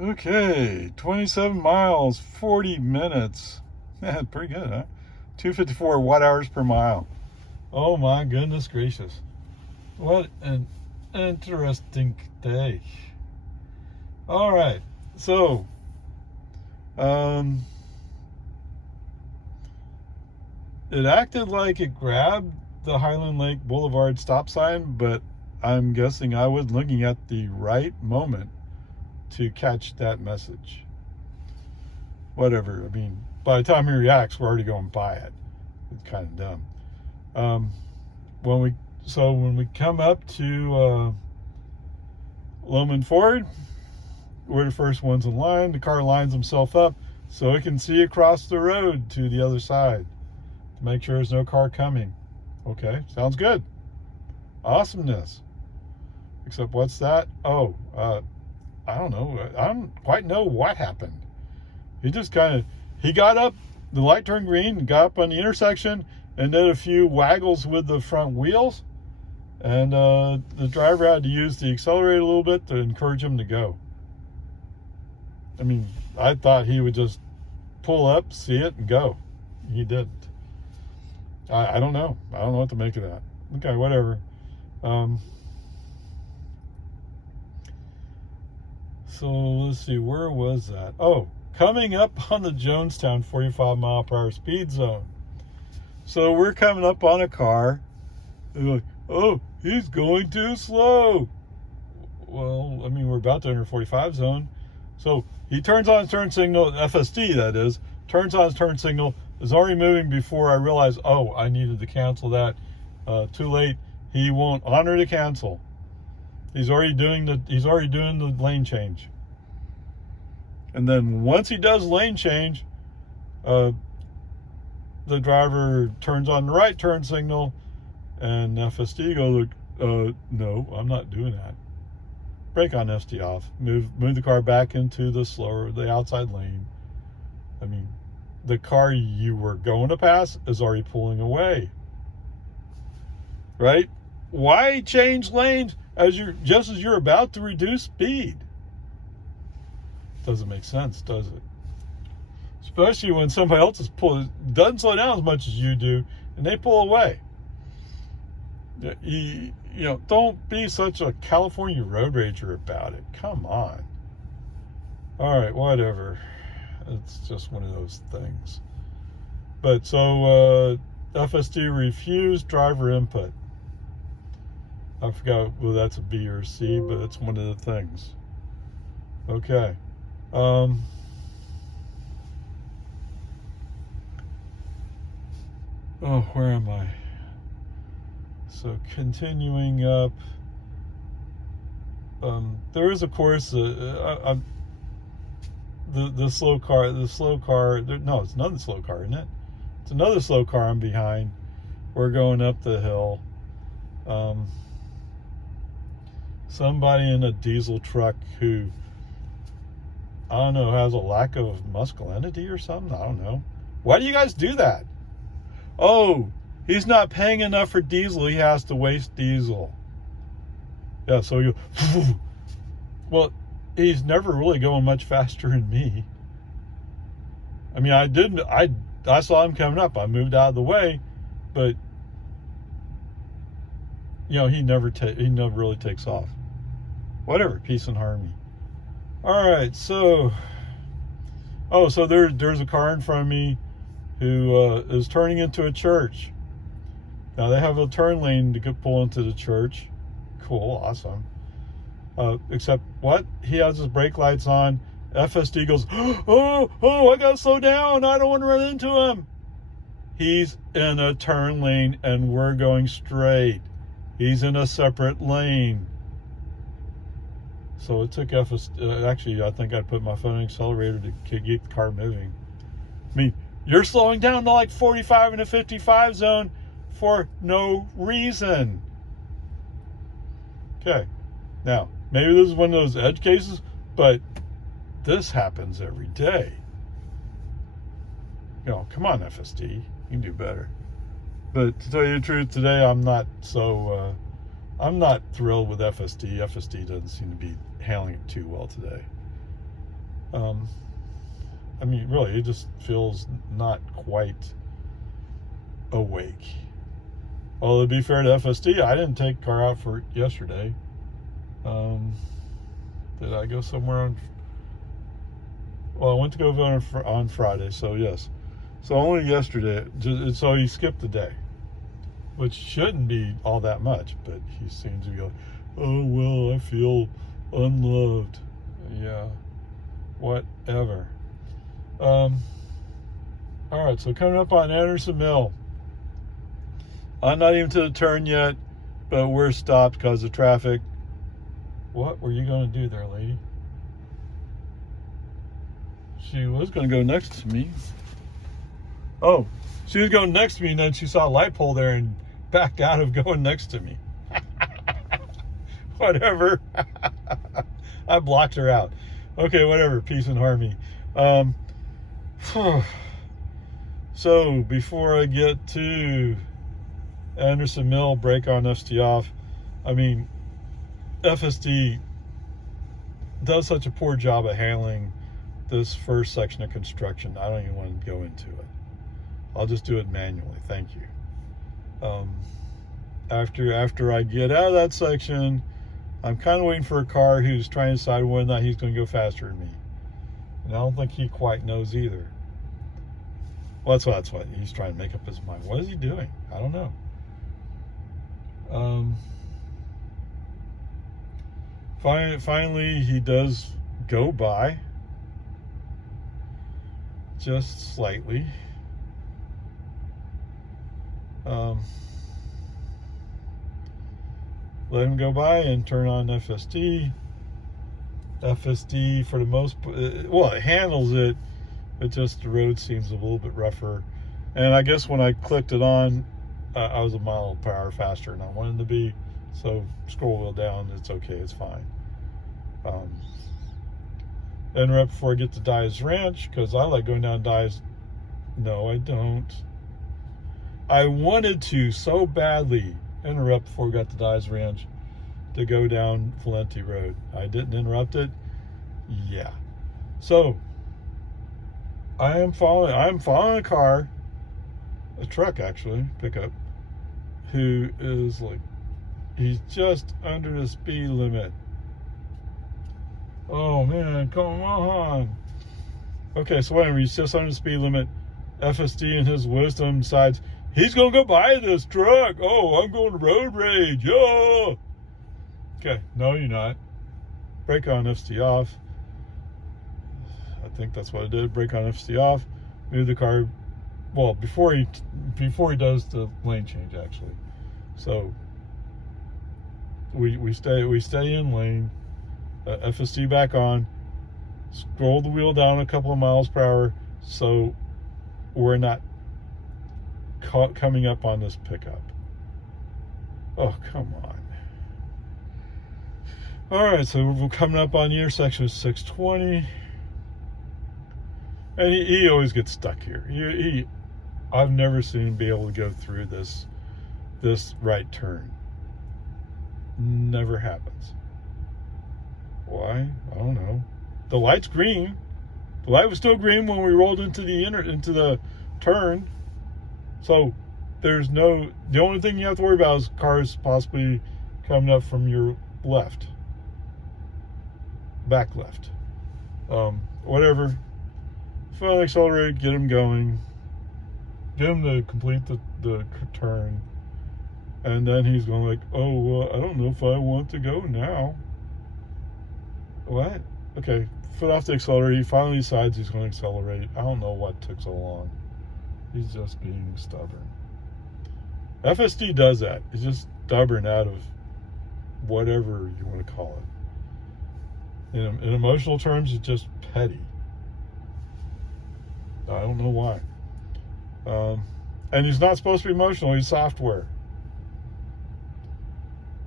Okay, 27 miles, 40 minutes. Man, pretty good, huh? 254 watt hours per mile. Oh my goodness gracious. What an interesting day. All right, so, it acted like it grabbed the Highland Lake Boulevard stop sign, but I'm guessing I was looking at the right moment to catch that message. Whatever. I mean, by the time he reacts, we're already going by it. It's kind of dumb. Um, when we come up to Loman Ford, we're the first ones in line. The car lines himself up so it can see across the road to the other side to make sure there's no car coming. Okay, sounds good. Awesomeness. Except what's that? Oh, I don't know. I don't quite know what happened. He just he got up, the light turned green, got up on the intersection, and did a few waggles with the front wheels. And the driver had to use the accelerator a little bit to encourage him to go. I mean, I thought he would just pull up, see it, and go. He didn't. I don't know. I don't know what to make of that. Okay, whatever. So let's see, where was that? Oh, coming up on the Jonestown 45 mile per hour speed zone. So we're coming up on a car. And we're like, oh, he's going too slow. Well, I mean, we're about to enter 45 zone. So he turns on his turn signal, FSD that is, turns on his turn signal, is already moving before I realize, oh, I needed to cancel that. Too late. He won't honor the cancel. He's already doing the lane change. And then once he does lane change, the driver turns on the right turn signal, and FSD goes, no, I'm not doing that. Brake on FSD off. Move the car back into the outside lane. I mean, the car you were going to pass is already pulling away. Right? Why change lanes just as you're about to reduce speed? Doesn't make sense, does it? Especially when somebody else doesn't slow down as much as you do, and they pull away. You know, don't be such a California road rager about it. Come on. All right, whatever. It's just one of those things. But so FSD refused driver input. I forgot whether that's a B or a C, but it's one of the things. Okay. Oh, where am I? So continuing up, there is, of course, the slow car. No, it's another slow car, isn't it? It's another slow car I'm behind. We're going up the hill. Somebody in a diesel truck who, I don't know, has a lack of masculinity or something. I don't know. Why do you guys do that? Oh, he's not paying enough for diesel. He has to waste diesel. Yeah, so you, well, he's never really going much faster than me. I mean, I saw him coming up. I moved out of the way, but you know, he never really takes off. Whatever, peace and harmony. All right, so there's a car in front of me who is turning into a church. Now they have a turn lane to pull into the church. Cool, awesome. Except what? He has his brake lights on. FSD goes, oh, I gotta slow down. I don't want to run into him. He's in a turn lane and we're going straight. He's in a separate lane. So it took FSD, actually, I think I put my foot on the accelerator to keep the car moving. I mean, you're slowing down to like 45 in a 55 zone for no reason. Okay, now, maybe this is one of those edge cases, but this happens every day. You know, come on, FSD, you can do better. But to tell you the truth, today I'm not thrilled with FSD. FSD doesn't seem to be handling it too well today. I mean, really, it just feels not quite awake. Well, to be fair to FSD, I didn't take car out for yesterday. Did I go somewhere on? Well, I went to go on Friday, so yes. So only yesterday. So he skipped the day, which shouldn't be all that much, but he seems to be like, oh, well, I feel unloved. Yeah, whatever. All right, so coming up on Anderson Mill. I'm not even to the turn yet, but we're stopped because of traffic. What were you going to do there, lady? She was going to go next to me. Oh, she was going next to me, and then she saw a light pole there and backed out of going next to me. Whatever. I blocked her out. Okay, whatever. Peace and harmony. So, before I get to Anderson Mill, break on FSD off, I mean, FSD does such a poor job of handling this first section of construction. I don't even want to go into it. I'll just do it manually. Thank you. After I get out of that section, I'm kind of waiting for a car who's trying to decide whether or not he's going to go faster than me. And I don't think he quite knows either. Well, that's what he's trying to make up his mind. What is he doing? I don't know. Finally, he does go by. Just slightly. Let him go by and turn on FSD. FSD, for the most part, well, it handles it, but just the road seems a little bit rougher. And I guess when I clicked it on, I was a mile per hour faster than I wanted to be. So scroll wheel down, it's okay, it's fine. Then right before I get to Dyes Ranch, because I like going down Dyes. No, I don't. I wanted to so badly interrupt before we got to Dyes Ranch to go down Valenti Road. I didn't interrupt it. Yeah. So I'm following a car, a truck actually, pickup, who is like, he's just under the speed limit. Oh man, come on. Okay, so whatever, he's just under the speed limit. FSD in his wisdom decides he's gonna go by this truck. Oh, I'm going to road rage. Yeah. Okay, no, you're not. Brake on FSD off. I think that's what I did. Brake on FSD off. Move the car. Well, before he does the lane change actually. So we stay in lane. FSD back on. Scroll the wheel down a couple of miles per hour, so we're not coming up on this pickup. Oh, come on. All right, so we're coming up on the intersection of 620. And he always gets stuck here. I've never seen him be able to go through this right turn. Never happens. Why? I don't know. The light's green. The light was still green when we rolled into the turn. So there's no. The only thing you have to worry about is cars possibly coming up from your left, back left. Whatever. Finally accelerate, get him going, get him to complete the turn, and then he's going like, oh, I don't know if I want to go now. What? Okay, foot off the accelerator. He finally decides he's going to accelerate. I don't know what took so long. He's just being stubborn. FSD does that. He's just stubborn out of whatever you want to call it. In emotional terms, it's just petty. I don't know why. And he's not supposed to be emotional. He's software.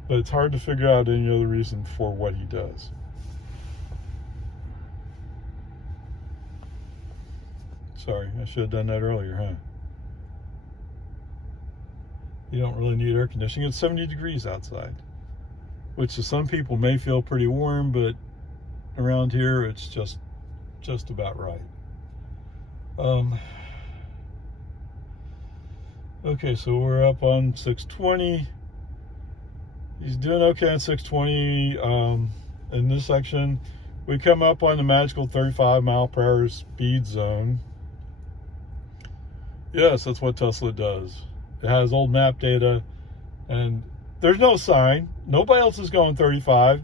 But it's hard to figure out any other reason for what he does. Sorry, I should have done that earlier, huh? You don't really need air conditioning. It's 70 degrees outside, which to some people may feel pretty warm, but around here it's just just about right. Okay, so we're up on 620. He's doing okay on 620. In this section, we come up on the magical 35 mile per hour speed zone. Yes, that's what Tesla does. It has old map data, and there's no sign. Nobody else is going 35.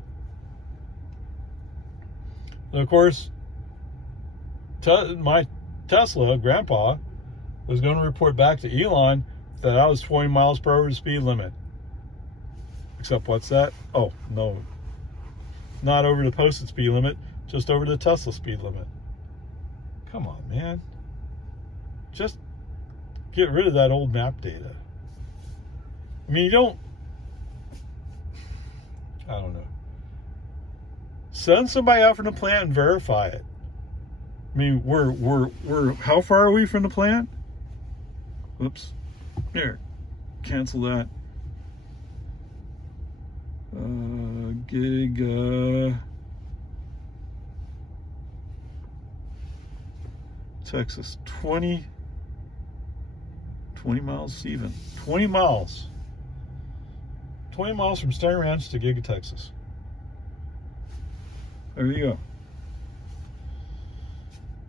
And of course, my Tesla, Grandpa, was going to report back to Elon that I was 20 miles per hour the speed limit. Except what's that? Oh, no. Not over the posted speed limit, just over the Tesla speed limit. Come on, man. Just get rid of that old map data. I mean, I don't know. Send somebody out from the plant and verify it. I mean, we're how far are we from the plant? Oops. Here. Cancel that. Texas, 20 miles even. 20 miles. 20 miles from Stone Ranch to Giga, Texas. There you go.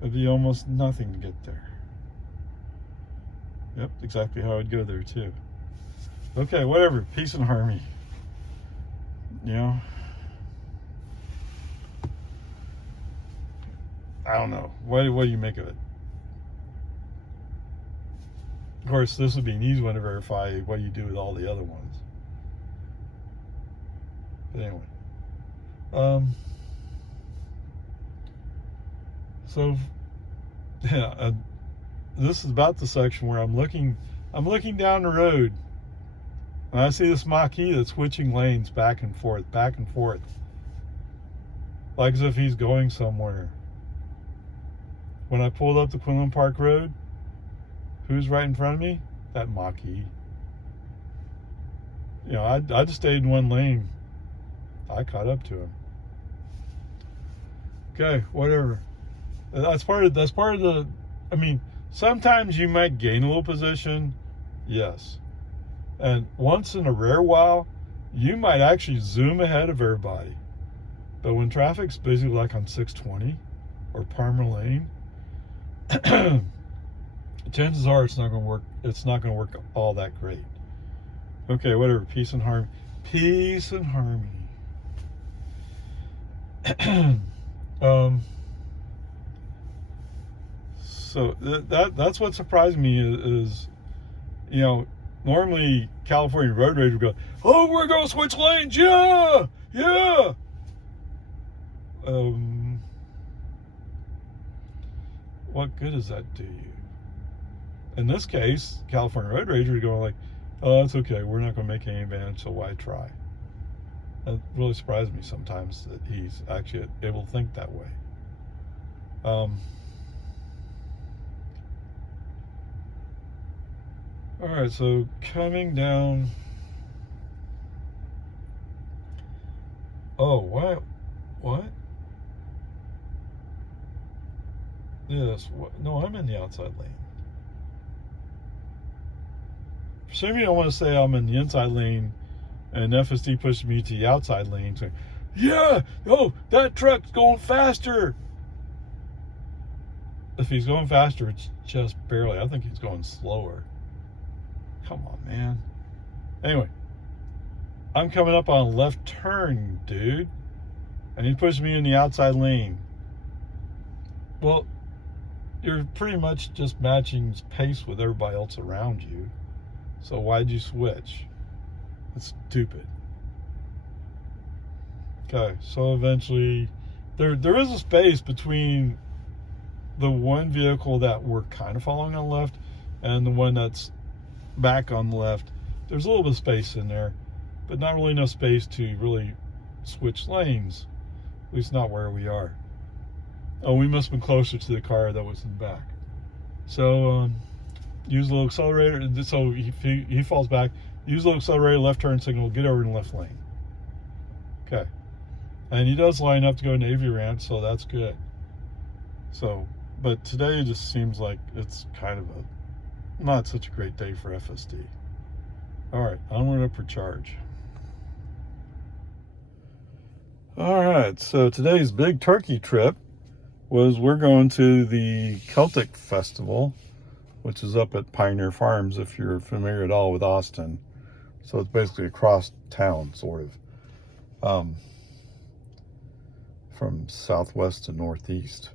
It'd be almost nothing to get there. Yep, exactly how I'd go there too. Okay, whatever. Peace and harmony. You know? I don't know. What do you make of it? Of course, this would be an easy one to verify what you do with all the other ones. But anyway. So, yeah, this is about the section where I'm looking down the road, and I see this Mach-E that's switching lanes back and forth, like as if he's going somewhere. When I pulled up the Quinlan Park Road, who's right in front of me? That Mach-E. You know, I just stayed in one lane. I caught up to him. Okay, whatever. That's part of the. I mean, sometimes you might gain a little position, yes, and once in a rare while, you might actually zoom ahead of everybody. But when traffic's busy, like on 620 or Palmer Lane, chances are it's not going to work. It's not going to work all that great. Okay, whatever. Peace and harmony. Peace and harmony. So that's what surprised me is, you know, normally California road rage would go, oh, we're going to switch lanes, yeah. What good does that do you? In this case, California road rage would go like, oh, that's okay, we're not going to make any advantage, so why try? That really surprised me sometimes that he's actually able to think that way. All right, so coming down. Oh, what? Yes. What? No, I'm in the outside lane. For some reason, I want to say I'm in the inside lane, and FSD pushed me to the outside lane. So, yeah. Oh, that truck's going faster. If he's going faster, it's just barely. I think he's going slower. Come on, man. Anyway, I'm coming up on a left turn, dude, and he pushed me in the outside lane. Well, you're pretty much just matching pace with everybody else around you. So why'd you switch? It's stupid. Okay, so eventually, there is a space between the one vehicle that we're kind of following on the left and the one that's back on the left. There's a little bit of space in there, but not really enough space to really switch lanes, at least not where we are. Oh, we must have been closer to the car that was in the back. So use a little accelerator, so he falls back, use a little accelerator, left turn signal, get over in the left lane. Okay, and he does line up to go Navy Ranch, so that's good. So, but today just seems like it's kind of not such a great day for FSD. All right, onward up for charge. All right, so today's big turkey trip was we're going to the Celtic Festival, which is up at Pioneer Farms, if you're familiar at all with Austin. So it's basically across town, sort of, from southwest to northeast.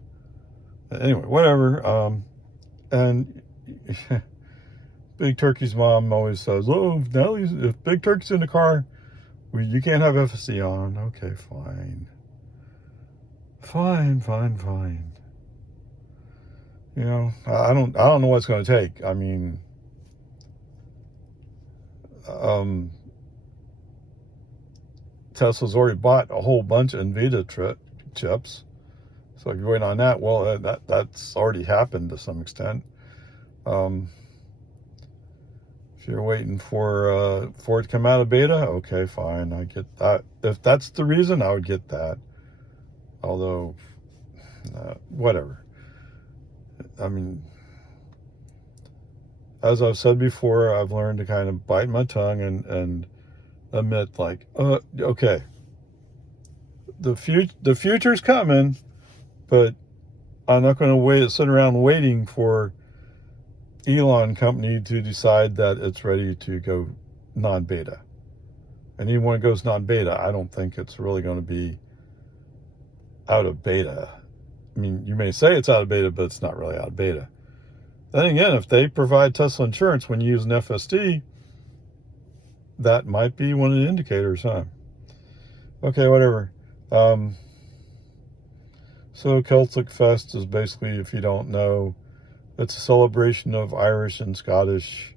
Anyway, whatever. And Big Turkey's mom always says, "Oh, Nelly, if Big Turkey's in the car, you can't have FSD on." Okay, fine. Fine. You know, I don't know what it's going to take. I mean, Tesla's already bought a whole bunch of NVIDIA chips. So if you're waiting on that, well, that's already happened to some extent. If you're waiting for it to come out of beta, okay, fine, I get that. If that's the reason, I would get that. Although, whatever. I mean, as I've said before, I've learned to kind of bite my tongue and admit, like, okay, the future's coming, but I'm not going to sit around waiting for Elon company to decide that it's ready to go non-beta. And even when it goes non-beta, I don't think it's really going to be out of beta. I mean, you may say it's out of beta, but it's not really out of beta. Then again, if they provide Tesla insurance when you use an FSD, that might be one of the indicators, huh? Okay, whatever. So Celtic Fest is basically, if you don't know, it's a celebration of Irish and Scottish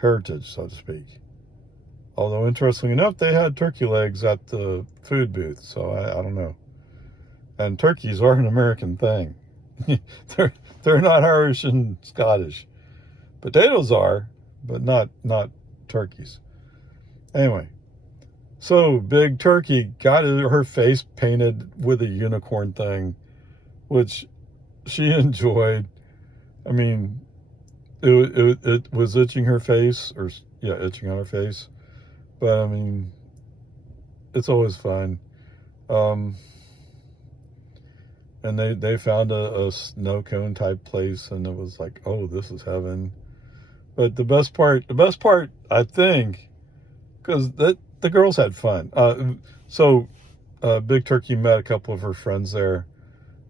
heritage, so to speak. Although, interestingly enough, they had turkey legs at the food booth, so I don't know. And turkeys are an American thing. they're not Irish and Scottish. Potatoes are, but not turkeys. Anyway, so Big Turkey got her face painted with a unicorn thing, which she enjoyed. I mean, it was itching her face, itching on her face. But I mean, it's always fun. And they found a snow cone type place, and it was like, oh, this is heaven. But the best part, I think, because the girls had fun. Big Turkey met a couple of her friends there,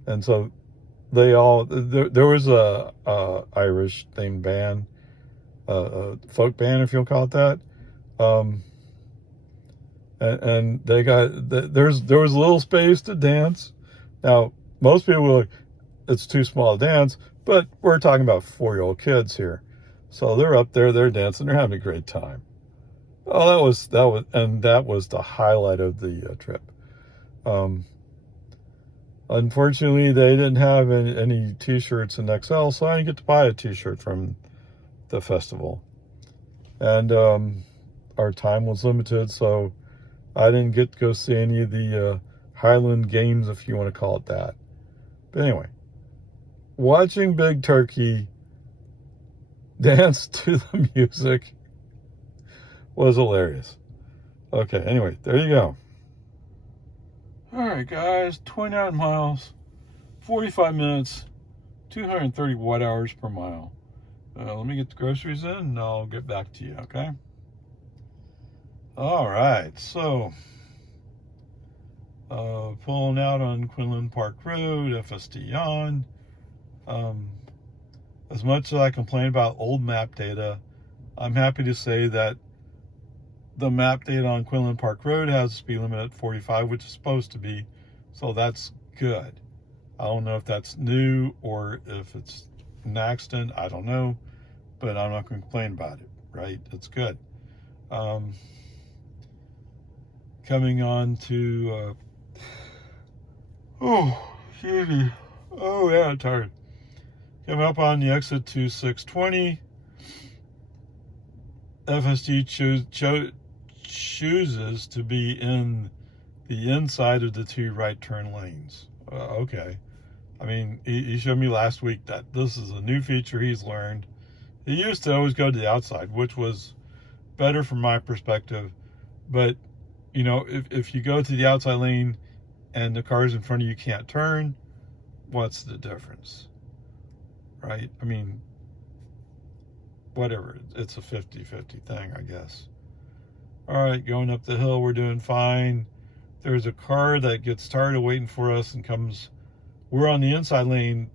and so they all there was a Irish themed band, a folk band, if you'll call it that, and they got there was a little space to dance. Now most people were like, it's too small to dance, but we're talking about 4-year-old kids here, so they're up there, they're dancing, they're having a great time. Oh, that was the highlight of the trip. Unfortunately, they didn't have any t-shirts in XL, so I didn't get to buy a t-shirt from the festival. And our time was limited, so I didn't get to go see any of the Highland Games, if you want to call it that. But anyway, watching Big Turkey dance to the music was hilarious. Okay, anyway, there you go. All right, guys, 29 miles, 45 minutes, 230 watt hours per mile. Let me get the groceries in, and I'll get back to you, okay? All right, so pulling out on Quinlan Park Road, FSD on. As much as I complain about old map data, I'm happy to say that the map data on Quinlan Park Road has a speed limit at 45, which is supposed to be, so that's good. I don't know if that's new or if it's an accident, I don't know, but I'm not going to complain about it, right? It's good. Coming on to, excuse me. Oh, yeah, I'm tired. Coming up on the exit to 620. FSD chooses to be in the inside of the 2 right turn lanes. Okay. I mean, he showed me last week that this is a new feature he's learned. He used to always go to the outside, which was better from my perspective. But, you know, if you go to the outside lane and the cars in front of you can't turn, what's the difference? Right? I mean, whatever. It's a 50-50 thing, I guess. All right, going up the hill, we're doing fine. There's a car that gets tired of waiting for us and comes. We're on the inside lane.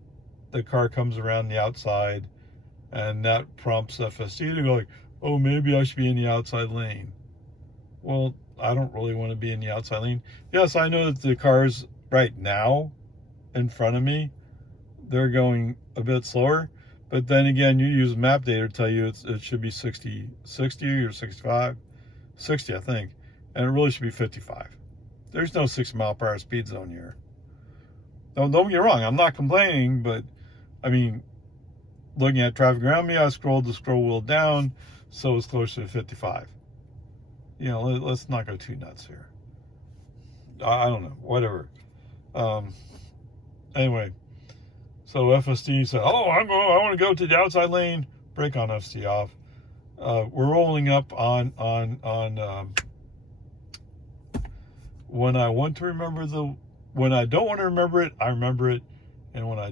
The car comes around the outside, and that prompts FSD to go like, oh, maybe I should be in the outside lane. Well, I don't really want to be in the outside lane. Yes, I know that the cars right now in front of me, they're going a bit slower. But then again, you use map data to tell you it should be 60 or 65. 60, I think. And it really should be 55. There's no 60-mile-per-hour speed zone here. Don't get me wrong, I'm not complaining, but I mean, looking at traffic around me, I scrolled the scroll wheel down, so it's closer to 55. You know, let's not go too nuts here. I don't know, whatever. Anyway, so FSD said, oh, I want to go to the outside lane. Brake on FSD off. We're rolling up on when I want to remember when I don't want to remember it, I remember it, and when I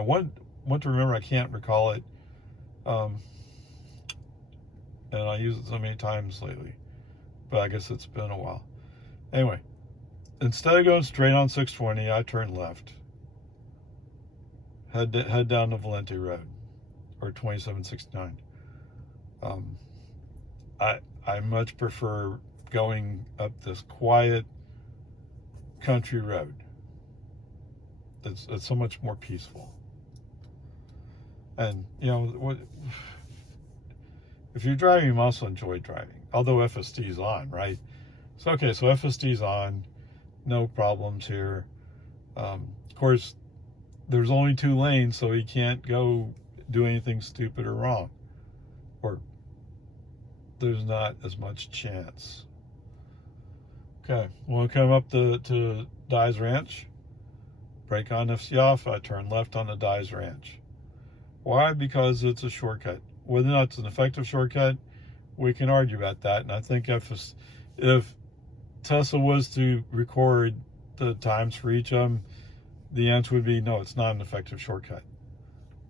want to remember, I can't recall it. And I use it so many times lately, but I guess it's been a while. Anyway, instead of going straight on 620, I turn left. Head down the Valente Road, or 2769. I much prefer going up this quiet country road. It's so much more peaceful. And you know, if you're driving, you must enjoy driving. Although FSD's on, right? So okay, so FSD's on, no problems here. Of course, there's only 2 lanes, so he can't go do anything stupid or wrong, or there's not as much chance. Okay, when we come up to Dye's Ranch, brake on FSD off, I turn left on the Dye's Ranch. Why? Because it's a shortcut. Whether or not it's an effective shortcut, we can argue about that. And I think if Tesla was to record the times for each of them, the answer would be no, it's not an effective shortcut.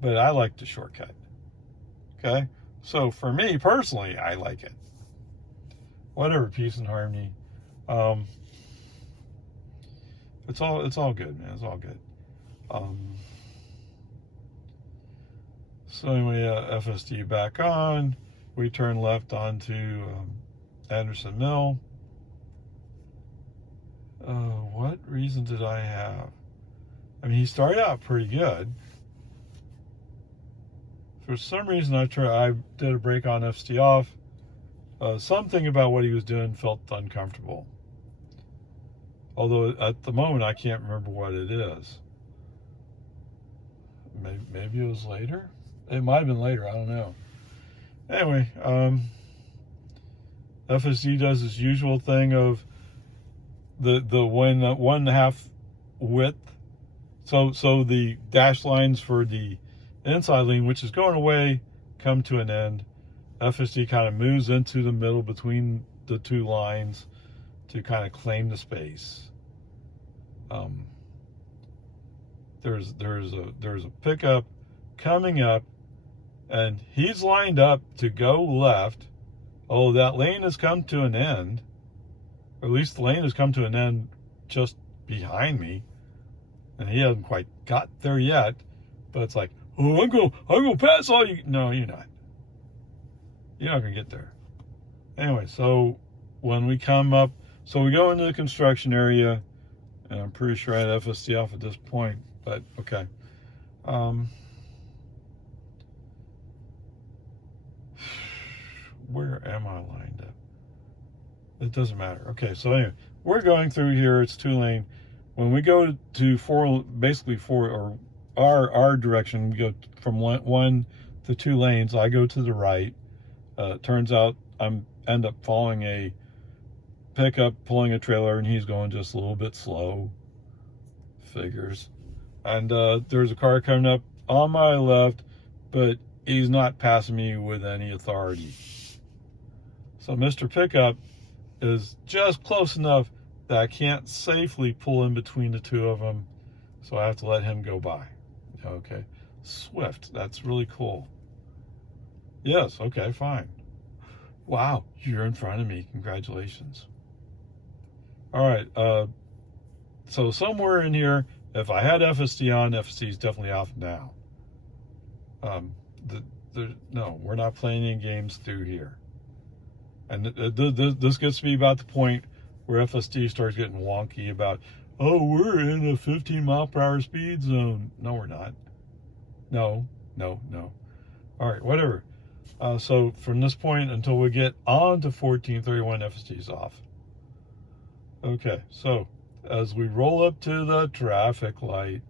But I like the shortcut. Okay? So for me personally, I like it. Whatever, peace and harmony. It's all good, man. It's all good. So anyway, FSD back on. We turn left onto Anderson Mill. What reason did I have? I mean, he started out pretty good. For some reason, I did a brake on FSD off. Something about what he was doing felt uncomfortable. Although at the moment, I can't remember what it is. Maybe it was later. It might have been later. I don't know. Anyway, FSD does his usual thing of the 1.5 width. So the dash lines for the inside lane, which is going away, come to an end. FSD kind of moves into the middle between the 2 lines to kind of claim the space. There's a pickup coming up, and he's lined up to go left. Oh, that lane has come to an end. Or at least the lane has come to an end just behind me, and he hasn't quite got there yet. But it's like, oh, I'm gonna pass all you. No, you're not. You're not gonna get there. Anyway, so when we come up, so we go into the construction area, and I'm pretty sure I had FSD off at this point, but okay. Where am I lined up? It doesn't matter. Okay, so anyway, we're going through here. It's 2 lane. When we go to 4, basically 4, or our direction, we go from 1 to 2 lanes. I go to the right. Turns out end up following a pickup, pulling a trailer, and he's going just a little bit slow. Figures. And there's a car coming up on my left, but he's not passing me with any authority. So Mr. Pickup is just close enough that I can't safely pull in between the two of them, so I have to let him go by. Okay, Swift, that's really cool. Yes, okay, fine. Wow, you're in front of me. Congratulations. All right, so somewhere in here, if I had FSD on, FSD is definitely off now. No, we're not playing any games through here. And this gets me about the point where FSD starts getting wonky about, oh, we're in a 15 mile per hour speed zone. No, we're not. No. All right, whatever. So from this point until we get on to 1431, FSD is off. Okay, so as we roll up to the traffic light,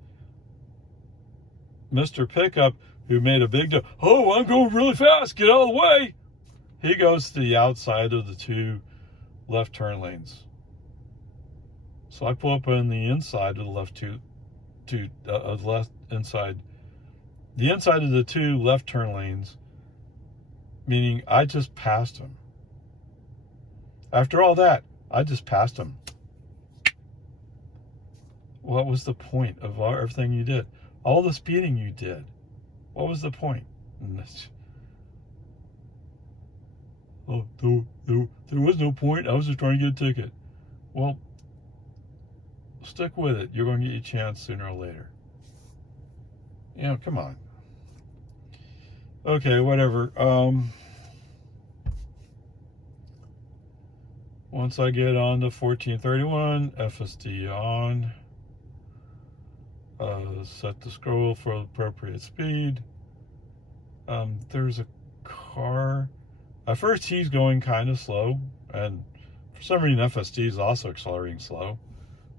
Mr. Pickup, who made a big deal, oh, I'm going really fast, get out of the way. He goes to the outside of the two left turn lanes. So I pull up on the inside of the left the inside of the two left turn lanes, meaning I just passed him. After all that, I just passed him. What was the point of everything you did? All the speeding you did. What was the point? Oh, there was no point. I was just trying to get a ticket. Well, stick with it. You're going to get your chance sooner or later. You know, come on. Okay, whatever. Once I get on to 1431, FSD on. Set the scroll for the appropriate speed. There's a car. At first, he's going kind of slow, and for some reason, FSD is also accelerating slow.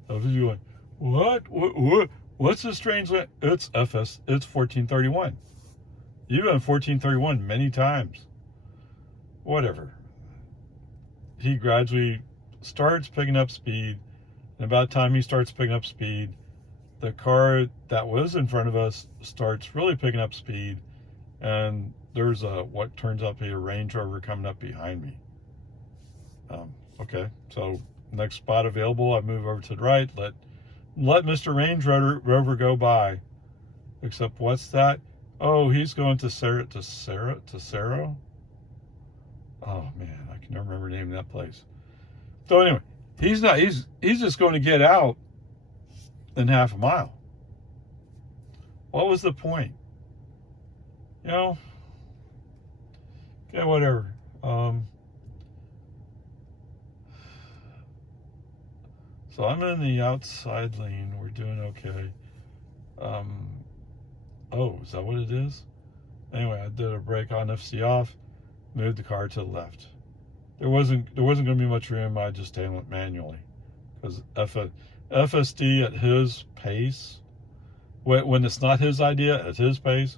So if you're going, what? What's this strange? It's 1431. You've been 1431 many times. Whatever. He gradually starts picking up speed, and about the time he starts picking up speed, the car that was in front of us starts really picking up speed, and there's what turns out to be a Range Rover coming up behind me. Okay, so next spot available, I move over to the right, let Mr. Range Rover go by. Except what's that? Oh, he's going to Cerro. Oh man, I can never remember the name of that place. So anyway, he's just going to get out in half a mile. What was the point? You know? Okay, whatever. So I'm in the outside lane. We're doing okay. Oh, is that what it is? Anyway, I did a brake on, FSD off, moved the car to the left. There wasn't going to be much room. I just handled it manually because FSD at his pace, when it's not his idea, at his pace,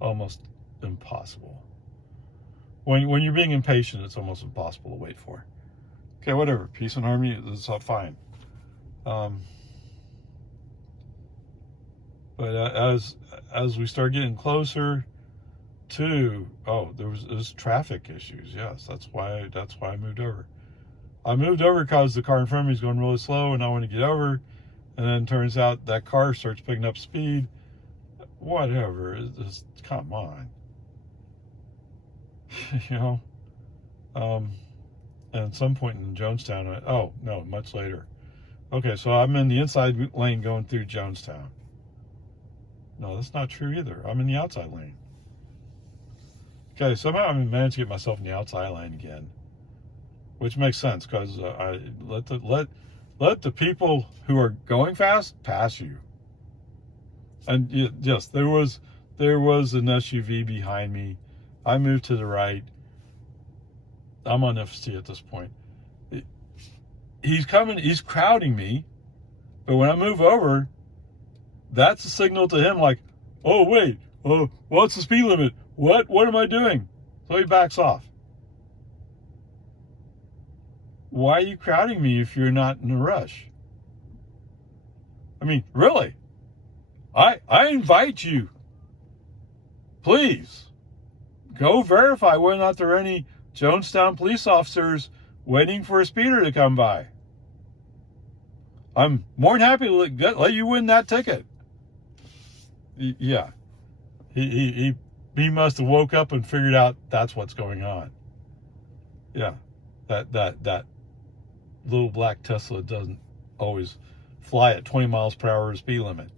almost impossible. When you're being impatient, it's almost impossible to wait for. Okay, whatever. Peace and harmony, it's all fine. But as we start getting closer to, there was traffic issues. Yes, that's why I moved over. I moved over because the car in front of me is going really slow, and I want to get over. And then it turns out that car starts picking up speed. Whatever. Come on. You know. And at some point in Jonestown, no, much later. Okay, so I'm in the inside lane going through Jonestown. No, that's not true either. I'm in the outside lane. Okay, somehow I managed to get myself in the outside lane again, which makes sense because I let the people who are going fast pass you. And yes, there was an SUV behind me. I moved to the right. I'm on FSD at this point. He's crowding me, but when I move over, that's a signal to him like, oh wait, what's the speed limit? What am I doing? So he backs off. Why are you crowding me if you're not in a rush? I mean, really? I invite you, please, go verify whether or not there are any Jonestown police officers waiting for a speeder to come by. I'm more than happy to let you win that ticket. Yeah. He must have woke up and figured out that's what's going on. Yeah. That little black Tesla doesn't always fly at 20 miles per hour speed limit.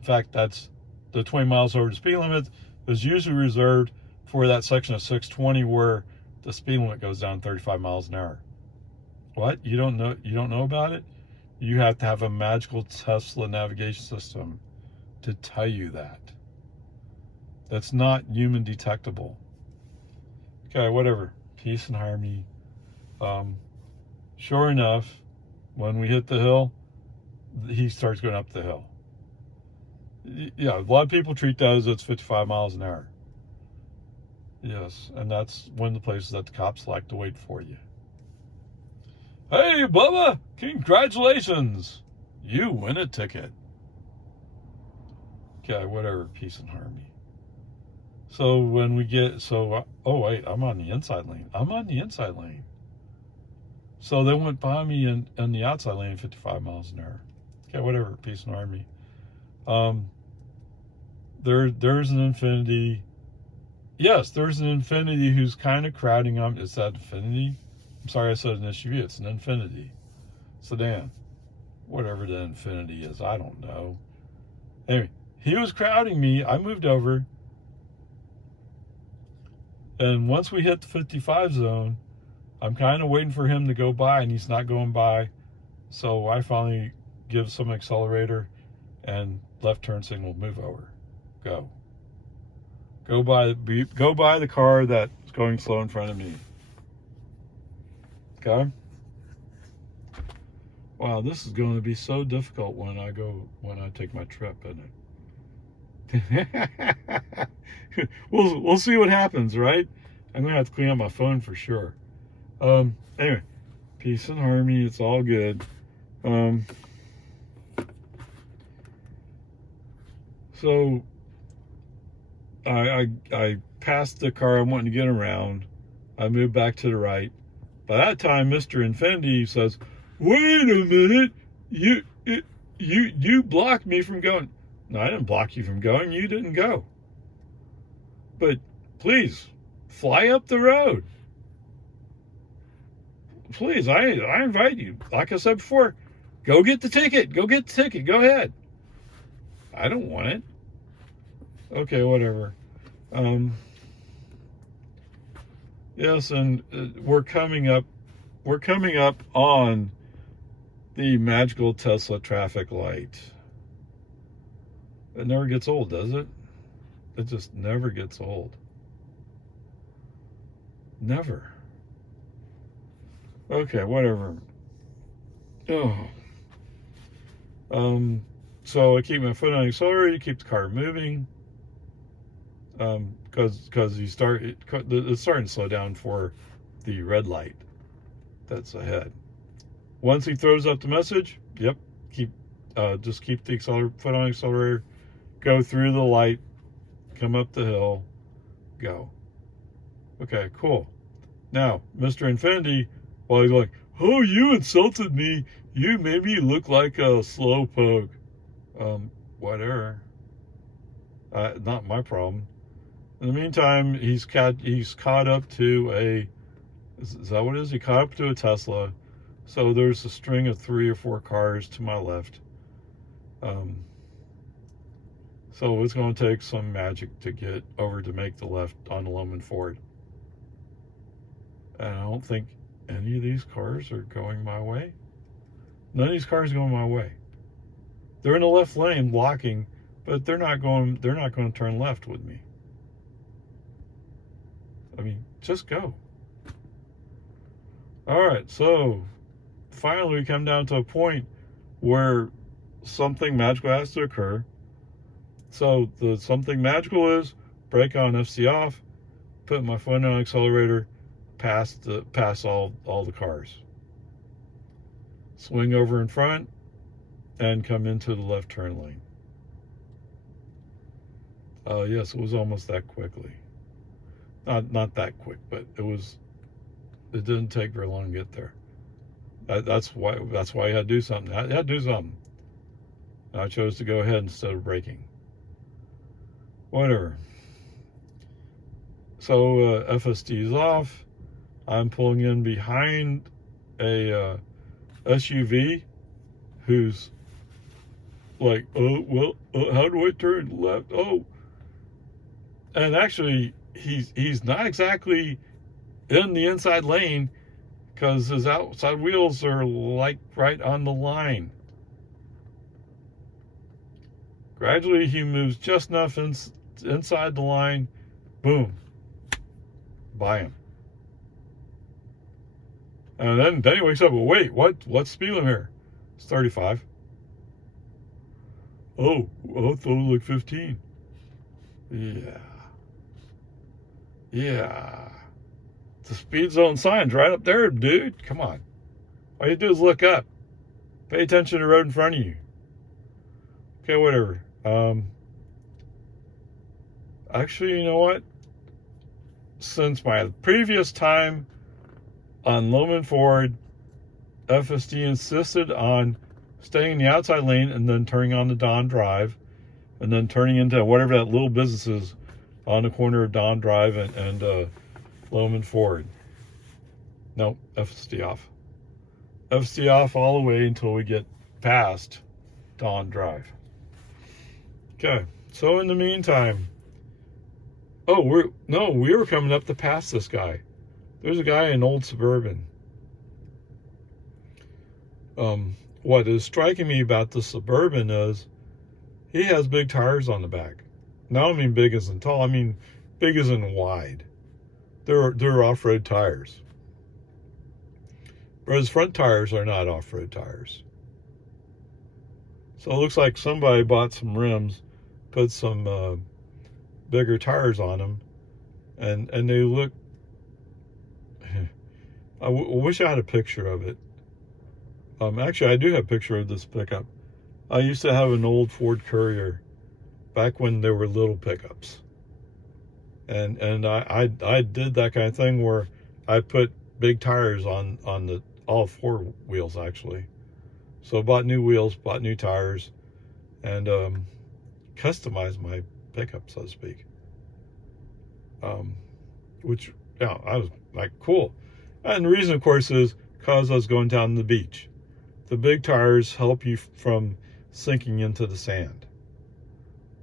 In fact, that's the 20 miles over the speed limit is usually reserved for that section of 620 where the speed limit goes down 35 miles an hour. What? You don't know about it? You have to have a magical Tesla navigation system to tell you that. That's not human detectable. Okay, whatever. Peace and harmony. Sure enough, when we hit the hill, he starts going up the hill. Yeah, a lot of people treat that as it's 55 miles an hour. Yes, and that's one of the places that the cops like to wait for you. Hey, Bubba, congratulations. You win a ticket. Okay, whatever, peace and harmony. So when we get, oh wait, I'm on the inside lane. So they went by me in the outside lane 55 miles an hour. Okay, whatever, peace and harmony. There's an Infinity. Yes, there's an Infinity who's kind of crowding on. Is that Infinity? I'm sorry I said an SUV. It's an Infinity sedan. Whatever the Infinity is, I don't know. Anyway, he was crowding me. I moved over. And once we hit the 55 zone, I'm kind of waiting for him to go by, and he's not going by. So I finally give some accelerator and left turn signal, move over. Go by the car that's going slow in front of me. Okay? Wow, this is going to be so difficult when I take my trip, isn't it? We'll see what happens, right? I'm gonna have to clean up my phone for sure. Anyway, peace and harmony. It's all good. So I passed the car I'm wanting to get around. I moved back to the right. By that time, Mr. Infinity says, "Wait a minute, you blocked me from going." No, I didn't block you from going. You didn't go. But please, fly up the road. Please, I invite you. Like I said before, go get the ticket. Go get the ticket. Go ahead. I don't want it. Okay, whatever. Yes, and we're coming up on the magical Tesla traffic light. It never gets old, does it? It just never gets old. Never. Okay, whatever. Oh. So I keep my foot on the accelerator, keep the car moving. Because it's starting to slow down for the red light that's ahead. Once he throws up the message, yep, just keep the foot on the accelerator, go through the light, come up the hill, go. Okay, cool. Now, Mr. Infinity, while he's like, "Oh, you insulted me. You made me look like a slowpoke." Whatever. Not my problem. In the meantime, he's caught up to a. Is that what it is? He caught up to a Tesla. So there's a string of 3 or 4 cars to my left. So it's going to take some magic to get over to make the left on the Loman Ford. And I don't think any of these cars are going my way. None of these cars are going my way. They're in the left lane blocking, but they're not going to turn left with me. I mean, just go. All right, so finally we come down to a point where something magical has to occur. So the something magical is brake on, FC off, put my foot on the accelerator, pass all the cars, swing over in front, and come into the left turn lane. Yes, it was almost that quickly. Not that quick, but it didn't take very long to get there. That's why I had to do something. I had to do something. I chose to go ahead instead of braking. Whatever. So FSD is off. I'm pulling in behind a SUV who's like, oh, well, how do I turn left? Oh, and actually, he's not exactly in the inside lane because his outside wheels are like right on the line. Gradually, he moves just enough inside the line. Boom, by him. And then he wakes up. Well, wait, what's speed limit here? It's 35. Oh, I thought it was like 15. Yeah. The speed zone sign's right up there, dude. Come on. All you do is look up. Pay attention to the road in front of you. Okay, whatever. Actually, you know what? Since my previous time on Loman Ford, FSD insisted on staying in the outside lane and then turning on the Don Drive and then turning into whatever that little business is on the corner of Don Drive and Loman Ford. No, FSD off. FSD off all the way until we get past Don Drive. Okay, so in the meantime, we were coming up to pass this guy. There's a guy in an old Suburban. What is striking me about the Suburban is he has big tires on the back. Now I don't mean big as in tall, I mean big as in wide. They're off-road tires. But his front tires are not off-road tires. So it looks like somebody bought some rims, put some bigger tires on them, and they look. I wish I had a picture of it. Actually, I do have a picture of this pickup. I used to have an old Ford Courier back when there were little pickups. And I did that kind of thing where I put big tires on all four wheels, actually. So I bought new wheels, bought new tires, and customized my pickup, so to speak. Which, yeah, I was like, cool. And the reason, of course, is because I was going down the beach. The big tires help you from sinking into the sand.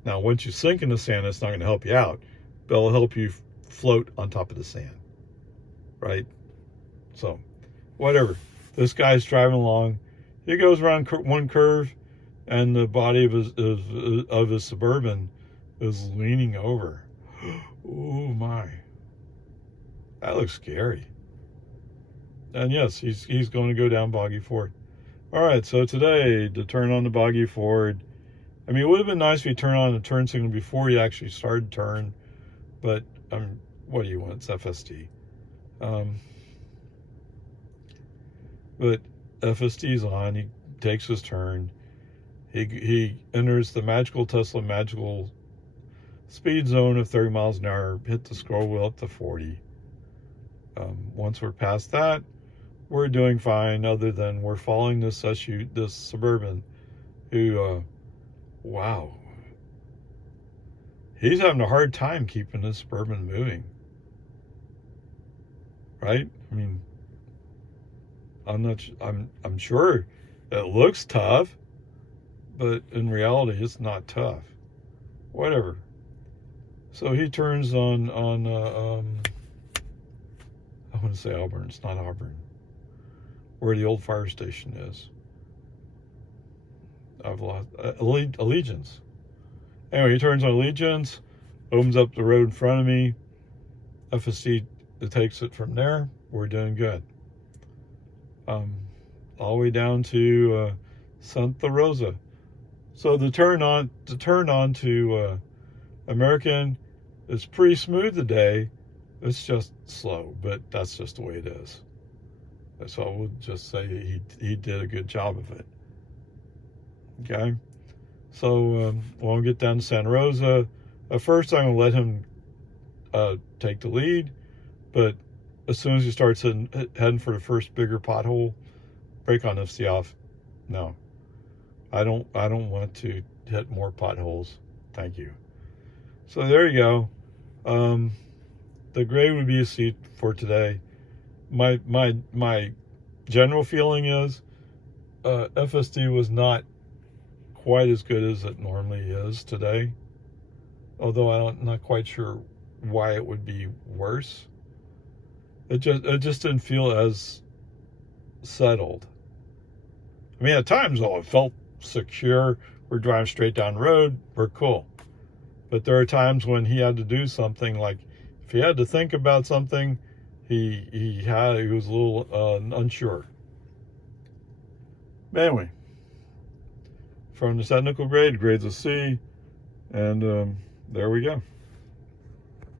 Now, once you sink in the sand, it's not going to help you out, but it'll help you float on top of the sand, right? So, whatever. This guy's driving along. He goes around one curve, and the body of his Suburban is leaning over. Oh my, that looks scary. And yes, he's going to go down Boggy Ford. All right, so today to turn on the Boggy Ford. I mean, it would have been nice if you turn on the turn signal before you actually started turn, but what do you want? It's FSD. But FSD's on. He takes his turn. He enters the magical Tesla magical speed zone of 30 miles an hour. Hit the scroll wheel up to 40. Once we're past that, we're doing fine. Other than we're following this Suburban, who, wow, he's having a hard time keeping this Suburban moving. Right? I mean, I'm sure it looks tough, but in reality, it's not tough. Whatever. So he turns on I want to say Auburn. It's not Auburn. Where the old fire station is. I've lost Allegiance. Anyway, he turns on Allegiance, opens up the road in front of me. FSD takes it from there. We're doing good. All the way down to Santa Rosa. So the turn on to American is pretty smooth today. It's just slow, but that's just the way it is. So I would just say he did a good job of it. Okay, so when we get down to Santa Rosa, At first, I'm gonna let him take the lead, but as soon as he starts heading for the first bigger pothole, brake on FSD off. No, I don't want to hit more potholes. Thank you. So there you go. The grade would be a C for today. My general feeling is FSD was not quite as good as it normally is today. Although I'm not quite sure why it would be worse. It just didn't feel as settled. I mean, at times, it felt secure. We're driving straight down the road. We're cool. But there are times when he had to do something, like if he had to think about something, he was a little unsure. But anyway, from the technical grade, grades a C, and there we go.